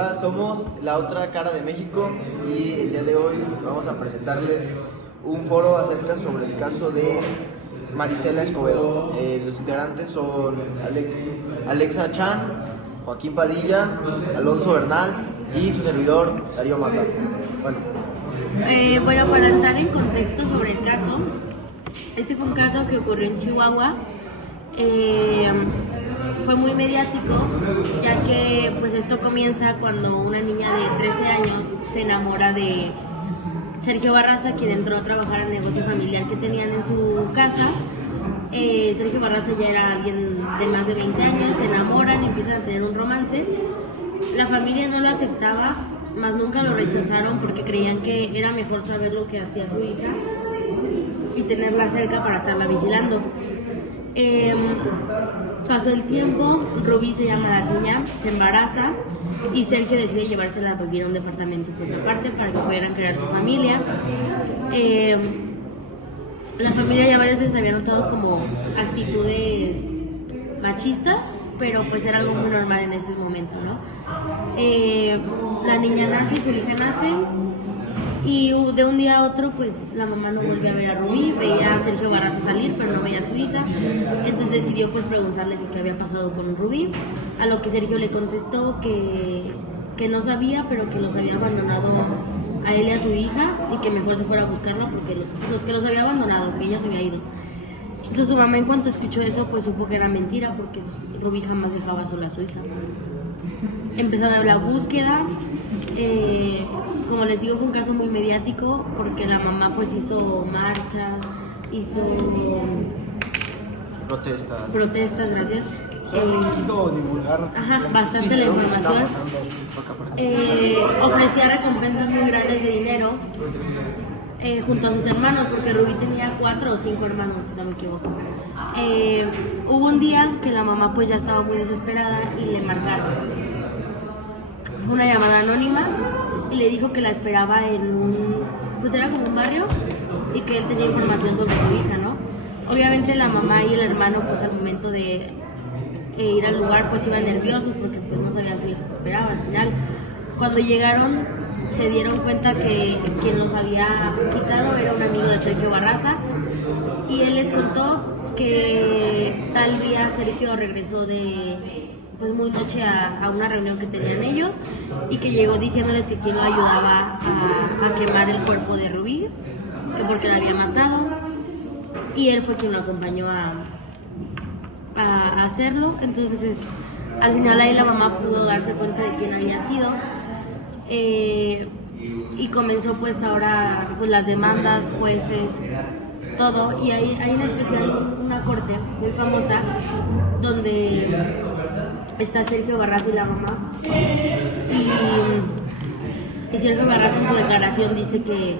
Hola, somos La Otra Cara de México y el día de hoy vamos a presentarles un foro acerca sobre el caso de Marisela Escobedo. Los integrantes son Alexa Chan, Joaquín Padilla, Alonso Bernal y su servidor Darío Mata. Bueno, para entrar en contexto sobre el caso, este fue un caso que ocurrió en Chihuahua. Fue muy mediático, ya que pues esto comienza cuando una niña de 13 años se enamora de Sergio Barraza, quien entró a trabajar al negocio familiar que tenían en su casa. Sergio Barraza ya era alguien de más de 20 años, se enamoran y empiezan a tener un romance. La familia no lo aceptaba, más nunca lo rechazaron porque creían que era mejor saber lo que hacía su hija y tenerla cerca para estarla vigilando. Pasó el tiempo, Rubí se llama la niña, se embaraza y Sergio decide llevársela a vivir a un departamento pues aparte para que pudieran crear su familia. La familia ya varias veces había notado como actitudes machistas, pero pues era algo muy normal en ese momento, ¿no? La niña nace, su hija nace y de un día a otro pues la mamá no volvió a ver a Rubí, veía a Sergio Barraza salir pero no veía a su hija, entonces decidió pues preguntarle qué había pasado con Rubí, a lo que Sergio le contestó que no sabía, pero que los había abandonado a él y a su hija y que mejor se fuera a buscarla porque los que los había abandonado, que ella se había ido. Entonces su mamá en cuanto escuchó eso pues supo que era mentira porque Rubí jamás dejaba sola a su hija. Empezaron a la búsqueda, como les digo fue un caso muy mediático porque la mamá pues hizo marchas, hizo protestas, gracias. Quiso divulgar bastante la información. Ofrecía recompensas muy grandes de dinero junto a sus hermanos, porque Rubí tenía 4 o 5 hermanos, si no me equivoco. Hubo un día que la mamá pues ya estaba muy desesperada y le marcaron una llamada anónima y le dijo que la esperaba pues era como un barrio y que él tenía información sobre su hija, ¿no? Obviamente la mamá y el hermano pues al momento de ir al lugar pues iban nerviosos porque pues no sabían qué les esperaba. Al final, cuando llegaron se dieron cuenta que quien los había quitado era un amigo de Sergio Barraza y él les contó que tal día Sergio regresó pues muy noche a una reunión que tenían ellos y que llegó diciéndoles que quien lo ayudaba a quemar el cuerpo de Rubí, que porque la había matado, y él fue quien lo acompañó a hacerlo. Entonces al final ahí la mamá pudo darse cuenta de quién había sido, y comenzó pues ahora pues las demandas, jueces, todo, y hay en especial una corte muy famosa donde está Sergio Barraza y la mamá, y Sergio Barraza en su declaración dice que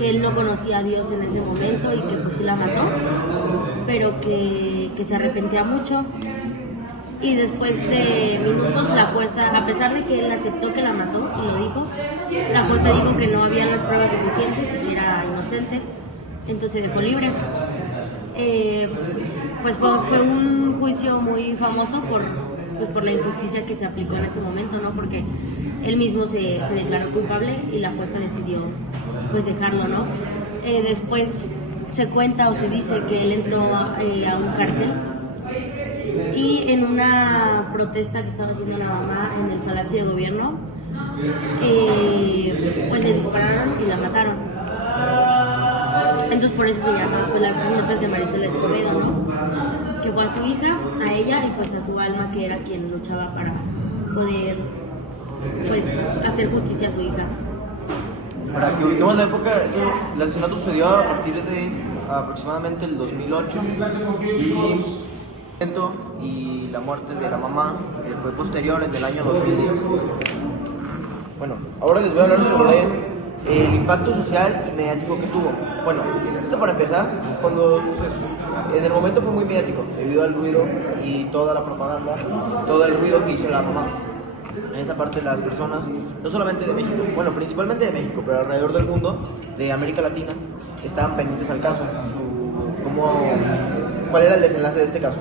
él no conocía a Dios en ese momento y que pues sí la mató, pero que se arrepentía mucho. Y después de minutos la jueza, a pesar de que él aceptó que la mató y lo dijo, la jueza dijo que no había las pruebas suficientes y que era inocente, entonces dejó libre. Pues fue un juicio muy famoso por la injusticia que se aplicó en ese momento, ¿no? Porque él mismo se declaró culpable y la jueza decidió pues dejarlo, ¿no? Después se cuenta o se dice que él entró a un cartel y en una protesta que estaba haciendo la mamá en el Palacio de Gobierno, pues le dispararon y la mataron. Entonces por eso se llama pues, las notas de Marisela Escobedo, ¿no? Que fue a su hija, a ella y pues a su alma, que era quien luchaba para poder pues hacer justicia a su hija. Para que ubiquemos la época, el asesinato sucedió a partir de aproximadamente el 2008 y la muerte de la mamá fue posterior en el año 2010. Bueno, ahora les voy a hablar sobre el impacto social y mediático que tuvo. Bueno, esto para empezar, en el momento fue muy mediático debido al ruido y toda la propaganda, todo el ruido que hizo la mamá. En esa parte las personas, no solamente de México, bueno, principalmente de México, pero alrededor del mundo, de América Latina, estaban pendientes al caso, cuál era el desenlace de este caso.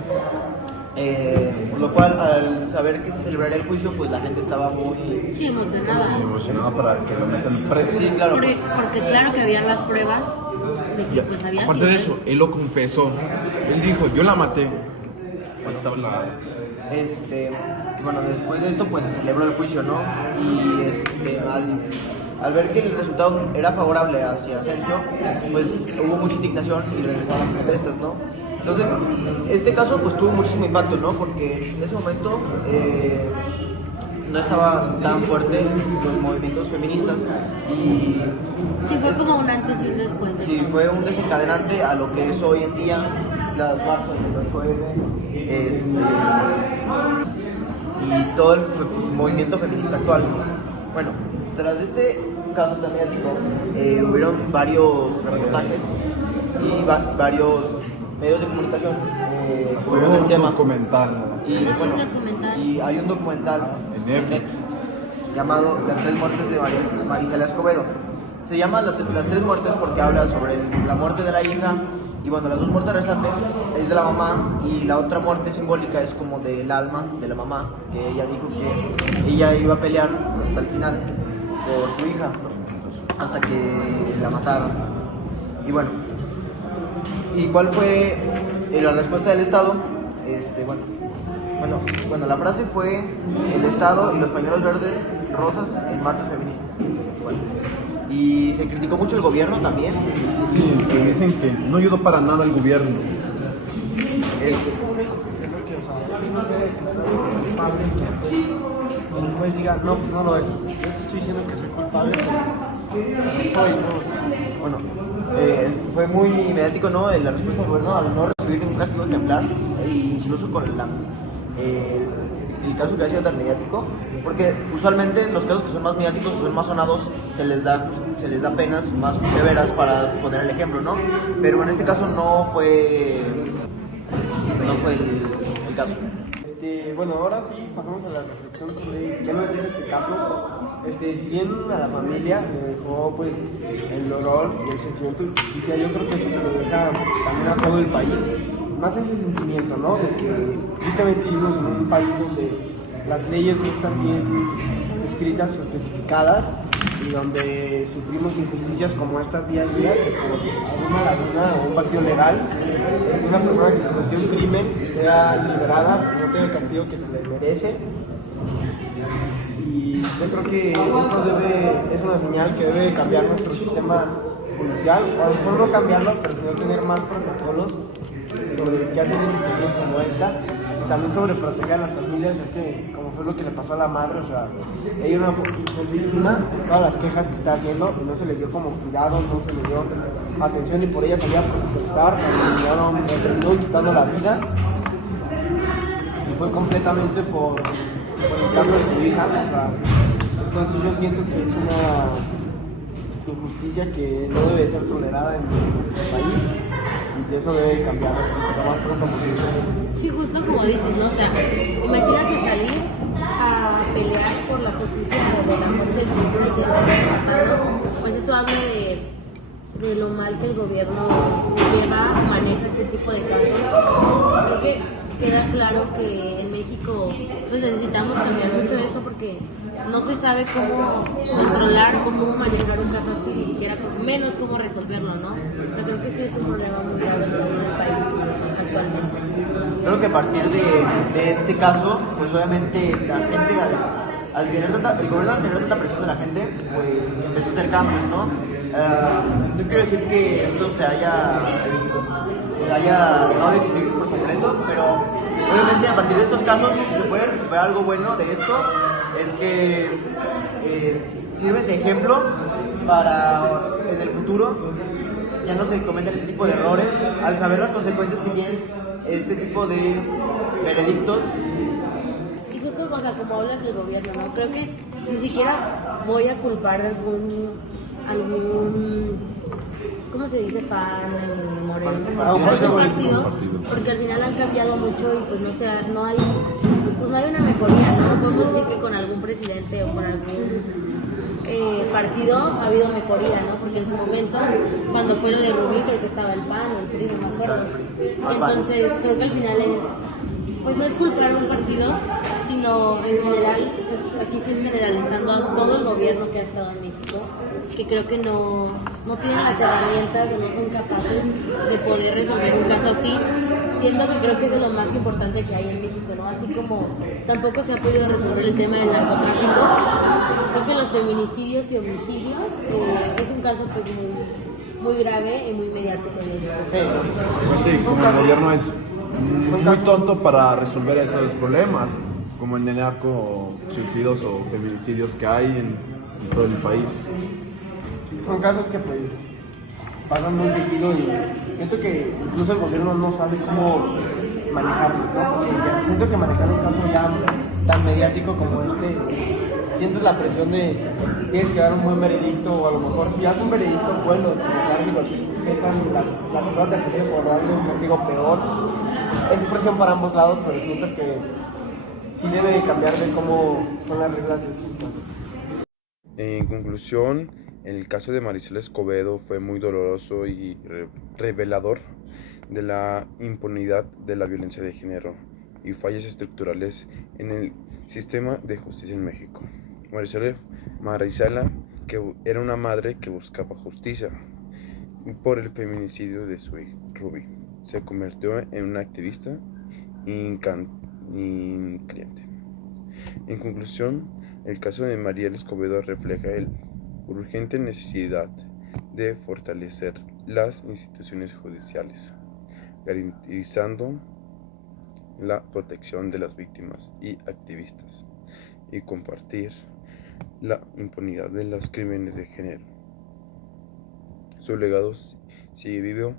Por lo cual, al saber que se celebraría el juicio, pues la gente estaba muy... Sí, emocionada. Emocionado para que lo metan preso. Sí, claro. Porque claro que había las pruebas de que Y pues había aparte sido de él. eso, él lo confesó. Él dijo, yo la maté. Cuando estaba en la... Bueno, después de esto, pues se celebró el juicio, ¿no? Y al ver que el resultado era favorable hacia Sergio, pues hubo mucha indignación y regresaron las protestas, ¿no? Entonces, este caso pues tuvo muchísimo impacto, ¿no? Porque en ese momento no estaba tan fuerte los movimientos feministas y Sí, fue como un antes y un después. De sí, todo. fue un desencadenante a lo que es hoy en día las marchas del 8M y todo el movimiento feminista actual. Bueno, tras este caso tan mediático, hubieron varios reportajes y varios medios de comunicación cubrieron el un tema. documental. Y, Eso. bueno, Un documental. y hay un documental En Netflix. llamado Las tres muertes de Marisela Escobedo. Se llama Las tres muertes porque habla sobre la muerte de la hija y bueno, las dos muertes restantes es de la mamá y la otra muerte simbólica es como del alma de la mamá, que ella dijo que ella iba a pelear hasta el final por su hija, hasta que la mataron. Y bueno, ¿y cuál fue la respuesta del Estado? Bueno, la frase fue el Estado y los pañuelos verdes rosas en marchas feministas. Bueno, y se criticó mucho el gobierno también. Sí, que dicen que no ayudó para nada el gobierno. Creo que, o sea, a mí no sé, culpable que el juez diga, no, pues no lo es. Yo te estoy diciendo que soy culpable, pues soy, ¿no? O sea, Bueno, fue muy mediático, ¿no? La respuesta del gobierno al no recibir ningún castigo ejemplar, e incluso con el caso que ha sido tan mediático, porque usualmente los casos que son más mediáticos, son más sonados, se les da penas más severas para poner el ejemplo, ¿no? Pero en este caso no fue el caso. Bueno, ahora sí pasamos a la reflexión sobre qué nos deja este caso. Si bien a la familia le dejó pues el dolor y el sentimiento de justicia, yo creo que eso se lo deja también a todo el país. Más ese sentimiento, ¿no? De que justamente vivimos en un país donde las leyes no están bien escritas o especificadas y donde sufrimos injusticias como estas día a día, que por alguna laguna o un vacío legal, una persona que cometió un crimen sea liberada, no tenga el castigo que se le merece. Y yo creo que esto es una señal que debe cambiar nuestro sistema policial, o a lo mejor no cambiarlo, pero sino tener más protocolos sobre qué hacer en situaciones como esta, y también sobre proteger a las familias, ya que como fue lo que le pasó a la madre, o sea, ella fue víctima de todas las quejas que está haciendo y no se le dio como cuidado, no se le dio atención y por ella salía a protestar, le terminó quitando la vida y fue completamente por el caso de su hija, o sea, entonces yo siento que es una injusticia que no debe ser tolerada en nuestro país y eso debe cambiar lo más pronto posible. Sí, justo como dices, ¿no? O sea, imagínate salir a pelear por la justicia de la muerte de tu hija y que lo hayan matado. Pues eso habla de lo mal que el gobierno maneja este tipo de casos. Creo que queda claro que en México pues necesitamos cambiar mucho eso porque no se sabe cómo controlar o cómo manejar un caso así, ni siquiera menos cómo resolverlo, ¿no? O sea, creo que sí es un problema muy grave en el país actualmente. Creo que a partir de este caso, pues obviamente la gente, el gobierno al tener tanta presión de la gente, pues empezó a hacer cambios, ¿no? No quiero decir que esto se haya dejado de existir por completo, pero obviamente a partir de estos casos, si se puede recuperar algo bueno de esto, es que sirven de ejemplo para en el futuro ya no se cometen ese tipo de errores al saber las consecuencias que tienen este tipo de veredictos. Y justo, o sea, como hablas del gobierno, ¿no? Creo que ni siquiera voy a culpar de algún ¿cómo se dice? Cualquier partido, porque al final han cambiado mucho y pues no hay una mejoría, ¿no? No podemos decir que con algún presidente o con algún partido ha habido mejoría, ¿no? Porque en su momento, cuando fue lo de Rubí, creo que estaba el PAN, el PRI, no me acuerdo. Entonces, creo que al final pues no es culpar a un partido, sino en general, pues, aquí sí es generalizando a todo el gobierno que ha estado en México, que creo que no tienen las herramientas o no son capaces de poder resolver un caso así, siendo que creo que es de lo más importante que hay en México, ¿no? Así como tampoco se ha podido resolver el tema del narcotráfico, creo que los feminicidios y homicidios es un caso pues muy grave y muy mediático en México. Pues sí, como el gobierno es muy tonto para resolver esos problemas, como el de narco, suicidios o feminicidios que hay en todo el país. Son casos que pues pasan muy seguido y siento que incluso el gobierno no sabe cómo manejarlo, ¿no? Porque siento que manejar un caso ya tan mediático como este, sientes la presión de tienes que dar un buen veredicto, o a lo mejor si haces un veredicto bueno, como cárcel o así, la persona te pide por darle un castigo peor. Es presión para ambos lados, pero siento que sí debe cambiar de cómo son las reglas del fútbol. En conclusión, el caso de Marisela Escobedo fue muy doloroso y revelador de la impunidad de la violencia de género y fallas estructurales en el sistema de justicia en México. Marisela, que era una madre que buscaba justicia por el feminicidio de su hija Ruby, se convirtió en una activista incluyente. En conclusión, el caso de Mariela Escobedo refleja la urgente necesidad de fortalecer las instituciones judiciales, garantizando la protección de las víctimas y activistas, y combatir la impunidad de los crímenes de género. Su legado sigue vivo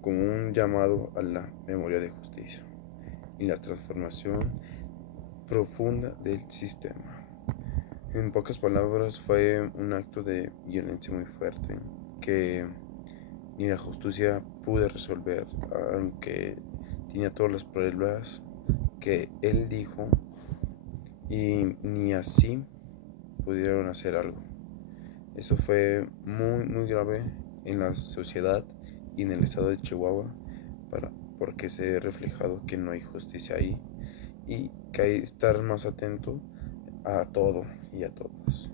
como un llamado a la memoria de justicia y la transformación profunda del sistema. En pocas palabras, fue un acto de violencia muy fuerte que ni la justicia pudo resolver, aunque tenía todas las pruebas que él dijo, y ni así pudieron hacer algo. Eso fue muy grave en la sociedad y en el estado de Chihuahua, porque se ha reflejado que no hay justicia ahí y que hay que estar más atento a todo y a todos.